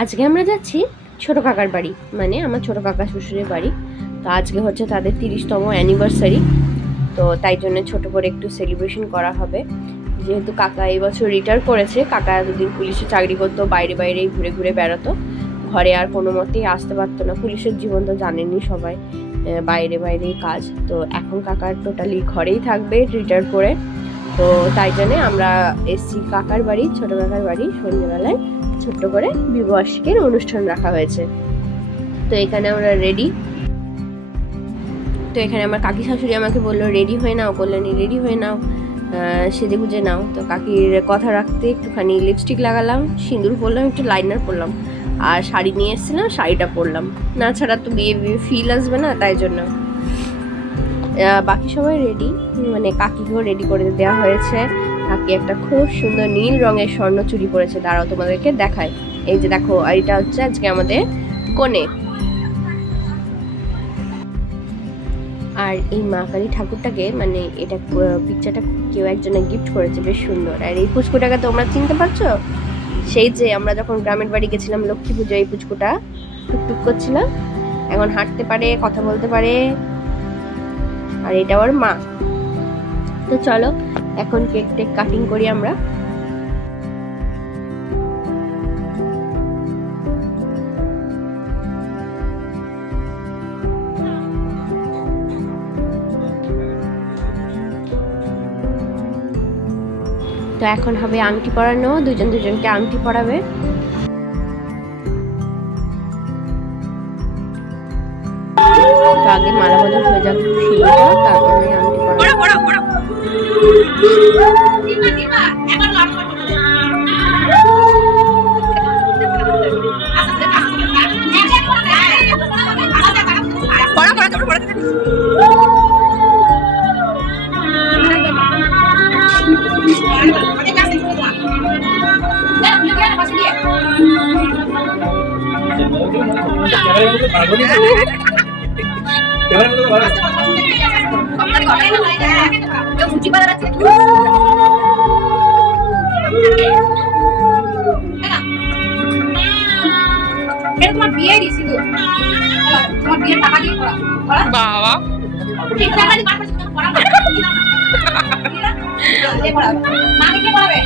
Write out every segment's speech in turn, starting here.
আজকে আমরা যাচ্ছি ছোট কাকার বাড়ি, মানে আমার ছোট কাকা শ্বশুরের বাড়ি। তো আজকে হচ্ছে তাদের 30তম অ্যানিভার্সারি। তো তাই জন্য ছোট করে একটু সেলিব্রেশন করা হবে। যেহেতু কাকা এই বছর রিটায়ার করেছে, কাকা এতদিন পুলিশে চাকরি করতো, বাইরে বাইরেই ঘুরে ঘুরে বেড়াতো, ঘরে আর কোনো মতেই আসতে পারতো না। পুলিশের জীবন তো জানেনই সবাই, বাইরে বাইরেই কাজ। তো এখন কাকার টোটালি ঘরেই থাকবে রিটায়ার করে। তো তাই জন্যে আমরা এসছি কাকার বাড়ি, ছোট কাকার বাড়ি। সন্ধ্যেবেলায় ছোট্ট করে বিবাহবার্ষিকীর অনুষ্ঠান রাখা হয়েছে। তো এখানে আমরা রেডি। তো এখানে আমার কাকি শাশুড়ি আমাকে বললো রেডি হয়ে নাও, কল্যাণী রেডি হয়ে নাও, সেজে গুজে নাও। তো কাকির কথা রাখতে একটুখানি লিপস্টিক লাগালাম, সিঁদুর পরলাম, একটু লাইনার পরলাম, আর শাড়ি নিয়ে এসেছিলাম, শাড়িটা পরলাম। না ছাড়া তো বিয়ে বিয়ে ফিল আসবে না, তাই জন্য। বাকি সবাই রেডি, মানে কাকিকেও রেডি করে দেওয়া হয়েছে। কাকি একটা খুব সুন্দর নীল রঙের স্বর্ণ চুড়ি পরেছে, দাঁড়াও তোমাদেরকে দেখায়। এই যে দেখো, আর এটা হচ্ছে আজকে আমাদের কনে। আর এই মা কালী ঠাকুরটাকে, মানে এটা পিকচারটা কেউ একজনে গিফট করেছে, বেশ সুন্দর। আর এই পুচকুটাকে তোমরা চিনতে পারছো? সেই যে আমরা যখন গ্রামের বাড়ি গেছিলাম লক্ষ্মী পুজো, এই পুচকুটা টুকটুক করছিল, এখন হাঁটতে পারে, কথা বলতে পারে। আর এটা ওর মা। তো চলো এখন কেক টেক কাটিং করি আমরা। তো এখন হবে আংটি পরানো, দুজন দুজনকে আংটি পরাবে। তো আগে মালা বদল হয়ে যাক সুন্দর, তারপরে আংটি পরাবো। তোমার বিয়ে দিছিল, তোমার বিয়ে টাকা দিয়ে করা বাবা ঠিক টাকা দিয়ে পারপাস করা মাকে কে পড়াবে?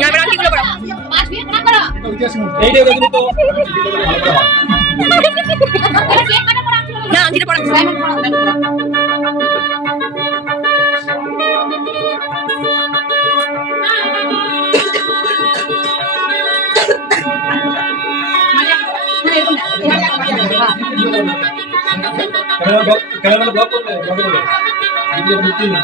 না বেরা কি গুলো পড়া পাঁচ বিয়ে করা করো এইটা দেখো তো কেক কাটা পড়া না আঙ্গিটা পড়া ডায়মন্ড পড়া कैमरा ब्लॉक कर दे वीडियो बनती है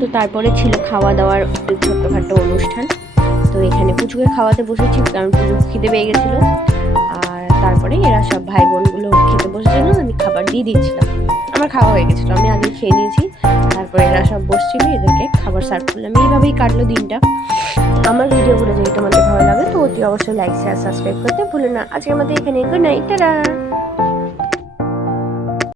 তো তারপরে ছিল খাওয়া দাওয়ার একটু ছোট্টখাট্টো অনুষ্ঠান। তো এখানে পুচুকে খাওয়াতে বসেছি, কারণ পুচু খেতে পেয়ে গেছিলো। আর তারপরে এরা সব ভাই বোনগুলো খেতে বসেছিল, আমি খাবার দিয়ে দিচ্ছিলাম। আমার খাওয়া হয়ে গেছিলো, আমি আগে খেয়ে নিয়েছি। তারপরে এরা সব বসছিল, এদেরকে খাবার সার্ভ করলাম। এইভাবেই কাটলো দিনটা। আমার ভিডিওগুলো যদি তোমাদের ভালো লাগে তো অতি অবশ্যই লাইক শেয়ার সাবস্ক্রাইব করতে ভুলো না। আজকের মধ্যে এখানে গুড নাইট, টাটা।